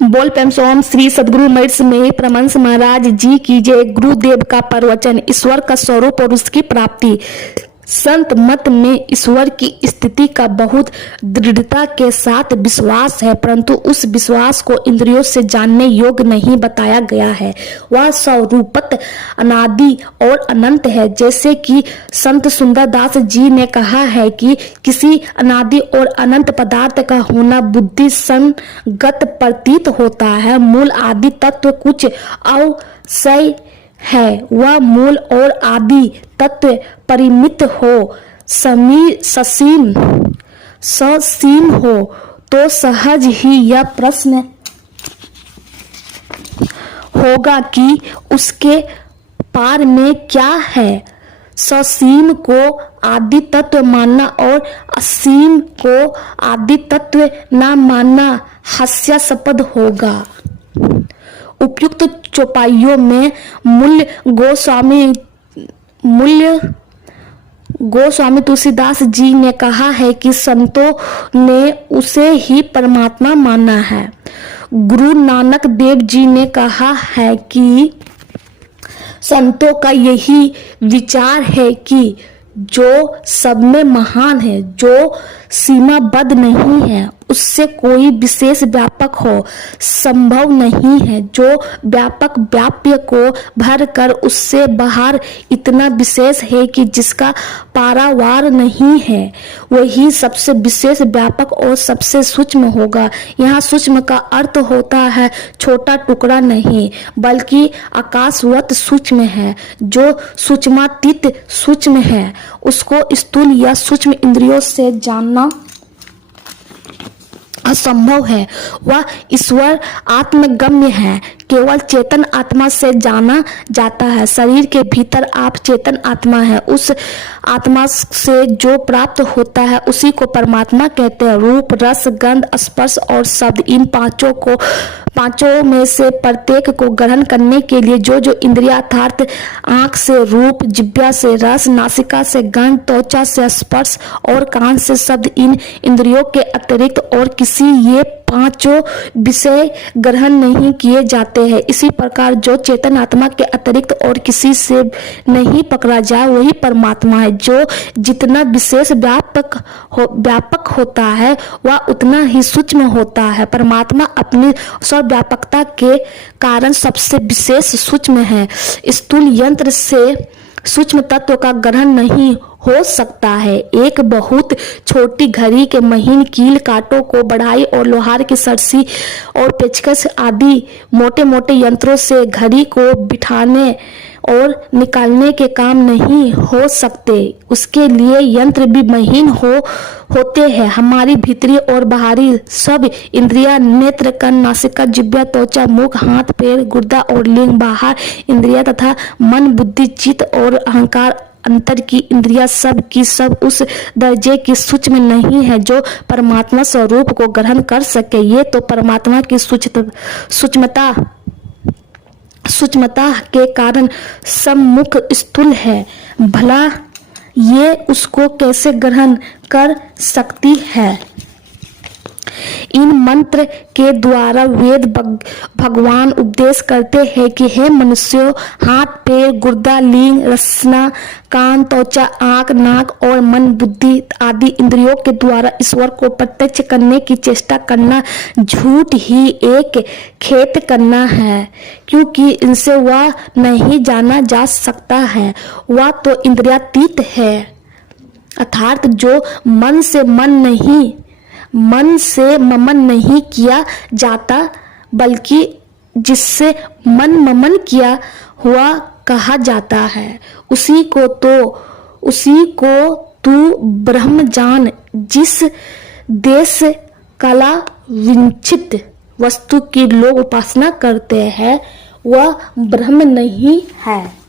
बोल प्रेम सोम श्री सदगुरु महेश में परमहंस महाराज जी की जय। गुरुदेव का प्रवचन, ईश्वर का स्वरूप और उसकी प्राप्ति। संत मत में ईश्वर की स्थिति का बहुत दृढ़ता के साथ विश्वास है, परंतु उस विश्वास को इंद्रियों से जानने योग्य नहीं बताया गया है। वह स्वरूपत अनादि और अनंत है। जैसे कि संत सुंदरदास जी ने कहा है कि किसी अनादि और अनंत पदार्थ का होना बुद्धि संगत प्रतीत होता है। मूल आदि तत्व कुछ अवश्य है, वह मूल और आदि तत्व परिमित हो, ससीम हो, तो सहज ही यह प्रश्न होगा कि उसके पार में क्या है। ससीम को आदि तत्व मानना और असीम को आदि तत्व न मानना हास्यास्पद होगा। उपयुक्त चौपाइयों में मूल्य गोस्वामी तुलसीदास जी ने कहा है कि संतों ने उसे ही परमात्मा माना है। गुरु नानक देव जी ने कहा है कि संतों का यही विचार है कि जो सब में महान है, जो सीमाबद्ध नहीं है, उससे कोई विशेष व्यापक हो संभव नहीं है। जो व्यापक व्याप्य को भर कर उससे बाहर इतना विशेष है कि जिसका पारावार नहीं है, वही सबसे विशेष व्यापक और सबसे सूक्ष्म होगा। यहाँ सूक्ष्म का अर्थ होता है छोटा टुकड़ा नहीं, बल्कि आकाशवत सूक्ष्म है। जो सूक्ष्मातीत सूक्ष्म है, उसको स्थूल या सूक्ष्म इंद्रियों से जानना असंभव है। वह ईश्वर आत्मगम्य है, केवल चेतन आत्मा से जाना जाता है। शरीर के भीतर आप चेतन आत्मा है, उस आत्मा से जो प्राप्त होता है उसी को परमात्मा कहते हैं। रूप, रस, गंध, स्पर्श और शब्द, इन पांचों में से प्रत्येक को ग्रहण करने के लिए जो जो इंद्रियां अर्थात आंख से रूप, जिह्वा से रस, नासिका से गंध, त्वचा से स्पर्श और कान से शब्द, इन इंद्रियों के अतिरिक्त और किसी ये पांचों विषय ग्रहण नहीं किए जाते हैं। इसी प्रकार जो चेतन आत्मा के अतिरिक्त और किसी से नहीं पकड़ा जाए वही परमात्मा है। जो जितना विशेष व्यापक होता है वह उतना ही सूक्ष्म होता है। परमात्मा अपनी सर्वव्यापकता के कारण सबसे विशेष सूक्ष्म है। स्थूल यंत्र से सूक्ष्म तत्व का ग्रहण नहीं हो सकता है। एक बहुत छोटी घड़ी के महीन कील कांटों को बढ़ाई और लोहार की सरसी और पेचकस आदि मोटे मोटे यंत्रों से घड़ी को बिठाने और निकालने के काम नहीं हो सकते। उसके लिए यंत्र भी महीन होते हैं। हमारी भीतरी और बाहरी सब इंद्रियां, नेत्र, कान, नासिका, जिह्वा, त्वचा, मुख, हाथ, पैर, गुर्दा और लिंग, बाहर इंद्रियां तथा मन, बुद्धि, चित्त और अहंकार, अंतर की इंद्रियां सब की सब उस दर्जे की सूक्ष्म नहीं है जो परमात्मा स्वरूप को ग्रहण कर सके। ये तो परमात्मा की सूक्ष्मता के कारण सम्मुख स्थूल है, भला ये उसको कैसे ग्रहण कर सकती है। इन मंत्र के द्वारा वेद भगवान उपदेश करते हैं कि हे मनुष्यों, हाथ, पैर, गुर्दा, लिंग, रसना, कान, त्वचा, आंख, नाक और मन, बुद्धि आदि इंद्रियों के द्वारा ईश्वर को प्रत्यक्ष करने की चेष्टा करना झूठ ही एक खेत करना है, क्योंकि इनसे वह नहीं जाना जा सकता है। वह तो इंद्रियातीत है, अर्थात जो मन से ममन नहीं किया जाता, बल्कि जिससे मन ममन किया हुआ कहा जाता है। उसी को तू ब्रह्म जान। जिस देश कला विंचित वस्तु की लोग उपासना करते हैं वह ब्रह्म नहीं है,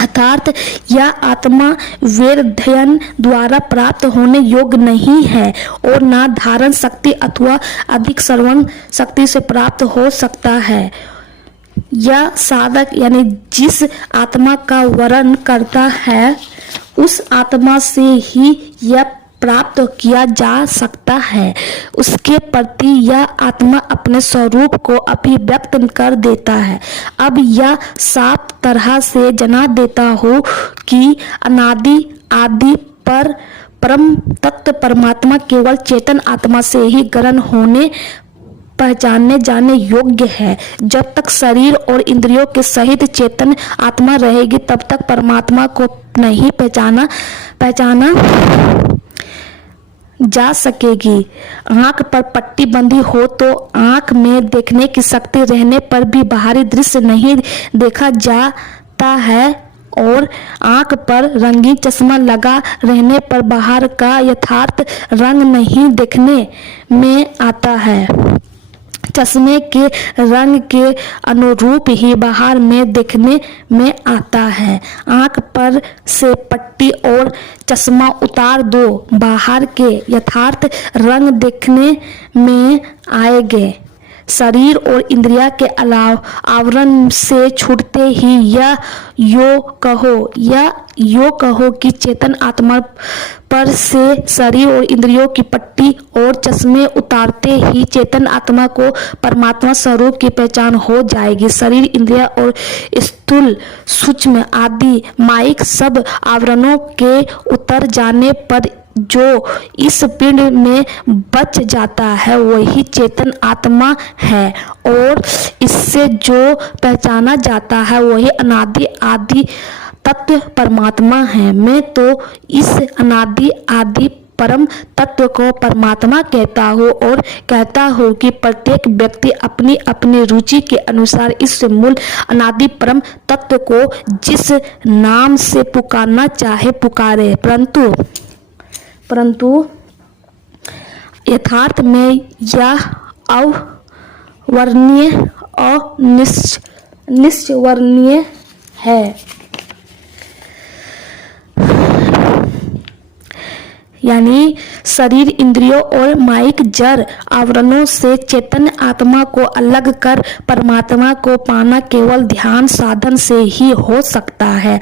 अर्थात यह आत्मा वेदाध्ययन द्वारा प्राप्त होने योग्य नहीं है और ना धारण शक्ति अथवा अधिक श्रवण शक्ति से प्राप्त हो सकता है। यह साधक यानी जिस आत्मा का वर्णन करता है उस आत्मा से ही यह प्राप्त किया जा सकता है। उसके प्रति यह आत्मा अपने स्वरूप को अभिव्यक्त कर देता है। अब यह साफ तरह से जना देता हो कि अनादि आदि पर परम तत्व परमात्मा केवल चेतन आत्मा से ही ग्रहण होने पहचाने जाने योग्य है। जब तक शरीर और इंद्रियों के सहित चेतन आत्मा रहेगी तब तक परमात्मा को नहीं पहचाना जा सकेगी। आंख पर पट्टी बंधी हो तो आंख में देखने की शक्ति रहने पर भी बाहरी दृश्य नहीं देखा जाता है और आंख पर रंगीन चश्मा लगा रहने पर बाहर का यथार्थ रंग नहीं देखने में आता है। चश्मे के रंग के अनुरूप ही बाहर में देखने में आता है। आंख पर से पट्टी और चश्मा उतार दो, बाहर के यथार्थ रंग देखने में आएंगे। शरीर और इंद्रिया के आवरण से छूटते ही या यो कहो कि चेतन आत्मा पर से शरीर और इंद्रियों की पट्टी और चश्मे उतारते ही चेतन आत्मा को परमात्मा स्वरूप की पहचान हो जाएगी। शरीर, इंद्रिया और स्थूल, सूक्ष्म आदि माइक सब आवरणों के उतर जाने पर जो इस पिंड में बच जाता है वही चेतन आत्मा है और इससे जो पहचाना जाता है वही अनादि आदि तत्व परमात्मा है। मैं तो इस अनादि आदि परम तत्व को परमात्मा कहता हूँ और कहता हूँ कि प्रत्येक व्यक्ति अपनी अपनी रुचि के अनुसार इस मूल अनादि परम तत्व को जिस नाम से पुकारना चाहे पुकारे, परंतु यथार्थ में यह अवर्णनीय और निश्चवर्णीय है। यानी शरीर, इंद्रियों और माइक जड़ आवरणों से चेतन आत्मा को अलग कर परमात्मा को पाना केवल ध्यान साधन से ही हो सकता है।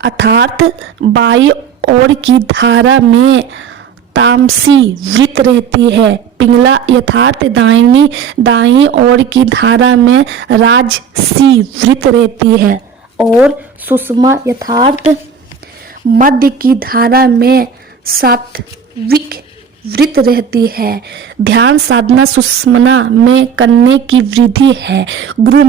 अर्थात बाई ओर की धारा में तामसी वृत्त रहती है, पिंगला यथार्थ दाईं ओर की धारा में राजसी वृत्त रहती है और सुषमा यथार्थ मध्य की धारा में सात्विक वृत्त रहती है। ध्यान साधना सुषमना में करने की विधि है। गुरु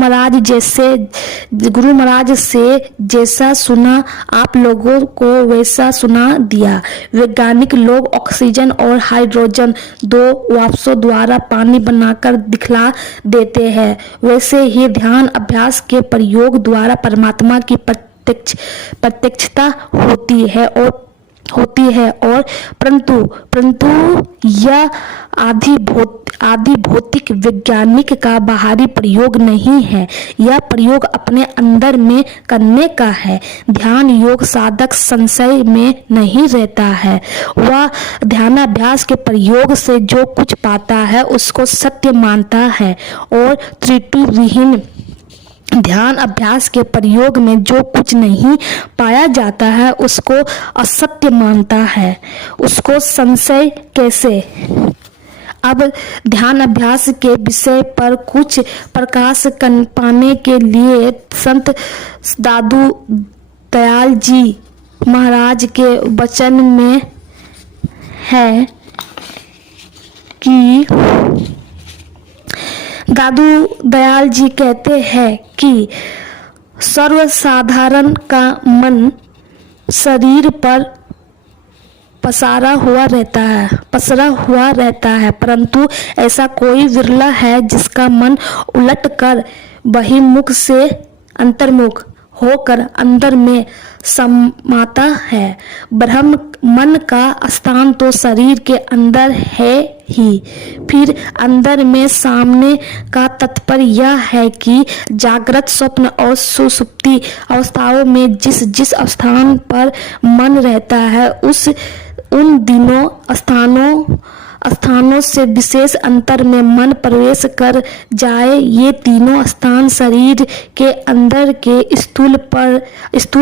महाराज से जैसा सुना आप लोगों को वैसा सुना दिया। वैज्ञानिक लोग ऑक्सीजन और हाइड्रोजन दो वाष्पों द्वारा पानी बनाकर दिखला देते हैं, वैसे ही ध्यान अभ्यास के प्रयोग द्वारा परमात्मा की प्रत्यक्षता होती है और परंतु यह आदि भौतिक वैज्ञानिक का बाहरी प्रयोग नहीं है, यह प्रयोग अपने अंदर में करने का है। ध्यान योग साधक संशय में नहीं रहता है, वह ध्यानाभ्यास के प्रयोग से जो कुछ पाता है उसको सत्य मानता है और त्रुटि विहीन ध्यान अभ्यास के प्रयोग में जो कुछ नहीं पाया जाता है उसको असत्य मानता है। उसको संशय कैसे? अब ध्यान अभ्यास के विषय पर कुछ प्रकाश पाने के लिए संत दादू दयाल जी महाराज के वचन में है कि दादू दयाल जी कहते हैं कि सर्वसाधारण का मन शरीर पर पसरा हुआ रहता है, परंतु ऐसा कोई विरला है जिसका मन उलटकर बहिर्मुख से अंतर्मुख होकर अंदर में समाता है। ब्रह्म मन का स्थान तो शरीर के अंदर है ही। फिर अंदर में सामने का तात्पर्य यह है कि जागृत, स्वप्न और सुषुप्ति अवस्थाओं में जिस स्थान पर मन रहता है उन दिनों स्थानों से विशेष अंतर में मन प्रवेश कर जाए। ये तीनों स्थान शरीर के अंदर के स्थूल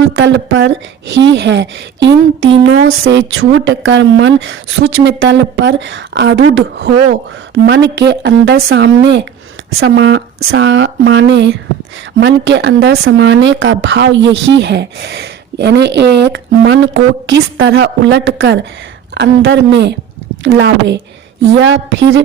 तल पर ही है। इन तीनों से छूट कर मन सूक्ष्म तल पर आरूढ़ हो मन के अंदर समाने का भाव यही है। यानी एक मन को किस तरह उलट कर अंदर में लावे या फिर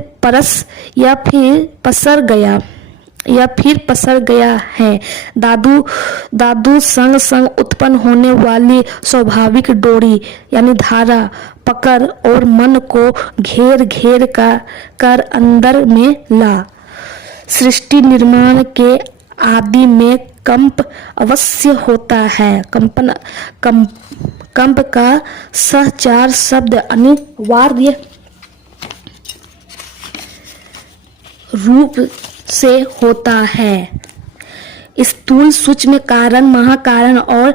पसर गया है। दादू संग संग उत्पन्न होने वाली स्वाभाविक डोरी यानी धारा पकड़ और मन को घेर कर अंदर में ला। सृष्टि निर्माण के आदि में कंप अवश्य होता है। कंप का सहचार शब्द अनिवार्य रूप से होता है। स्थूल सूक्ष्म कारण महाकारण और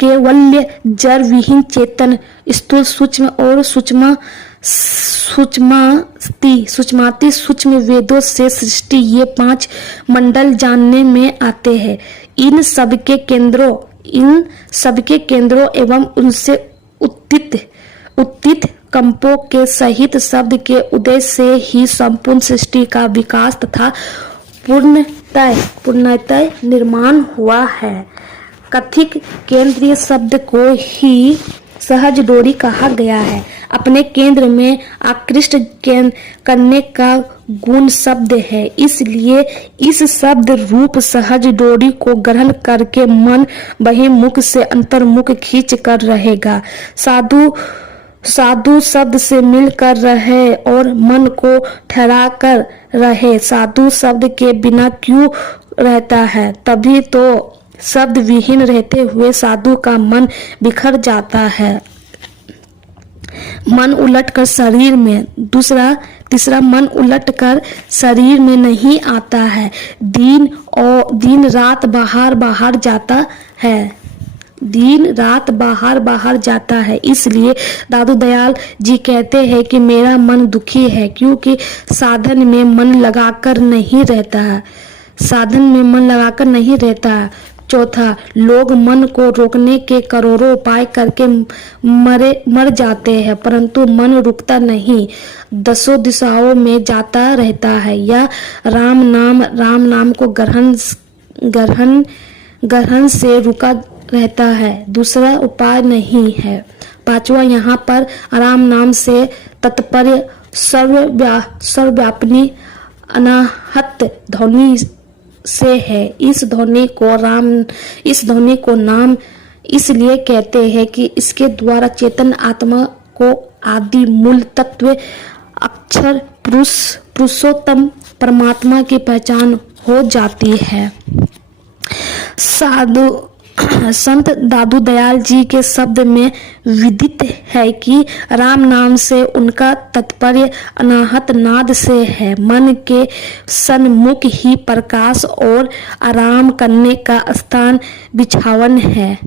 केवल्य जड़ विहीन चेतन, स्थूल सूक्ष्म और सूक्ष्माति सूक्ष्म वेदों से सृष्टि, ये 5 मंडल जानने में आते हैं। इन सबके केंद्रों एवं उनसे उत्थित कंपों के सहित शब्द के उदय से ही संपूर्ण सृष्टि का विकास तथा पूर्णतः निर्माण हुआ है। कथित केंद्रीय शब्द को ही सहज डोरी कहा गया है। अपने केंद्र में आकृष्ट करने का गुण शब्द है, इसलिए इस शब्द रूप सहज डोरी को ग्रहण करके मन बहिर्मुख से अंतर्मुख खींच कर रहेगा। साधु शब्द से मिलकर रहे और मन को ठहरा कर रहे। साधु शब्द के बिना क्यों रहता है? तभी तो शब्द विहीन रहते हुए साधु का मन बिखर जाता है। मन उलटकर शरीर में तीसरा मन उलटकर शरीर में नहीं आता है। दिन रात बाहर जाता है। इसलिए दादू दयाल जी कहते हैं कि मेरा मन दुखी है, क्योंकि साधन में मन लगाकर नहीं रहता है। चौथा, लोग मन को रोकने के करोड़ों उपाय करके मर जाते हैं, परंतु मन रुकता नहीं, 10 दिशाओं में जाता रहता है या राम नाम को ग्रहण से रुका रहता है। दूसरा उपाय नहीं है। पांचवा, यहाँ पर राम नाम से तात्पर्य सर्वव्यापिनी अनाहत ध्वनि से है। इस ध्वनि को नाम इसलिए कहते हैं कि इसके द्वारा चेतन आत्मा को आदि मूल तत्व अक्षर पुरुषोत्तम परमात्मा की पहचान हो जाती है। संत दादू दयाल जी के शब्द में विदित है कि राम नाम से उनका तात्पर्य अनाहत नाद से है। मन के सन्मुख ही प्रकाश और आराम करने का स्थान बिछावन है।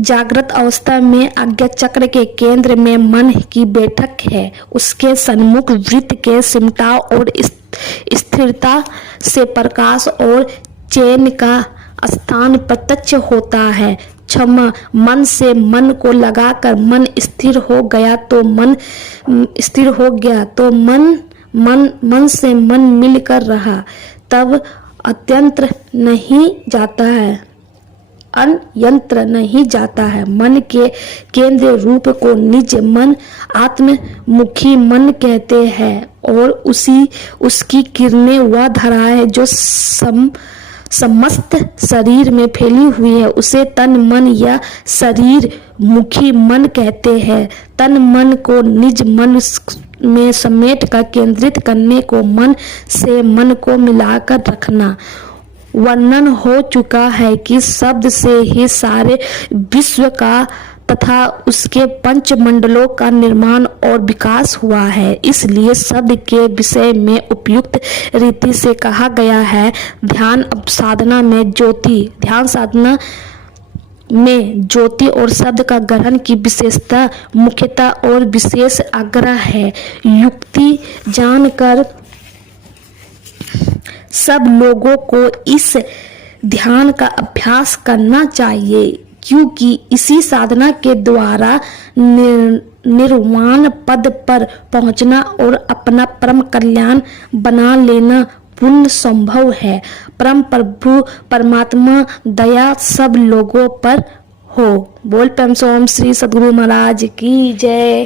जागृत अवस्था में आज्ञा चक्र के केंद्र में मन की बैठक है। उसके सन्मुख वृत्त के सिमटाव और स्थिरता से प्रकाश और चैन का स्थान प्रत्यक्ष होता है। क्षमा, मन से मन को लगाकर मन स्थिर हो गया तो मन से मन मिलकर रहा, तब अन्यंत्र नहीं जाता है। मन के केंद्र रूप को निज मन आत्ममुखी मन कहते हैं और उसकी किरणें वह धाराएं जो समस्त शरीर में फैली हुई है, उसे तन मन या शरीर मुखी मन कहते हैं। तन मन को निज मन में समेट कर केंद्रित करने को मन से मन को मिलाकर रखना। वर्णन हो चुका है कि शब्द से ही सारे विश्व का तथा उसके 5 मंडलों का निर्माण और विकास हुआ है। इसलिए शब्द के विषय में उपयुक्त रीति से कहा गया है। ध्यान साधना में ज्योति, ध्यान साधना में ज्योति और शब्द का ग्रहण की विशेषता मुख्यता और विशेष आग्रह है। युक्ति जानकर सब लोगों को इस ध्यान का अभ्यास करना चाहिए, क्योंकि इसी साधना के द्वारा निर्वाण पद पर पहुंचना और अपना परम कल्याण बना लेना पूर्ण संभव है। परम प्रभु परमात्मा दया सब लोगों पर हो। बोल प्रेम से ओम श्री सद्गुरु महाराज की जय।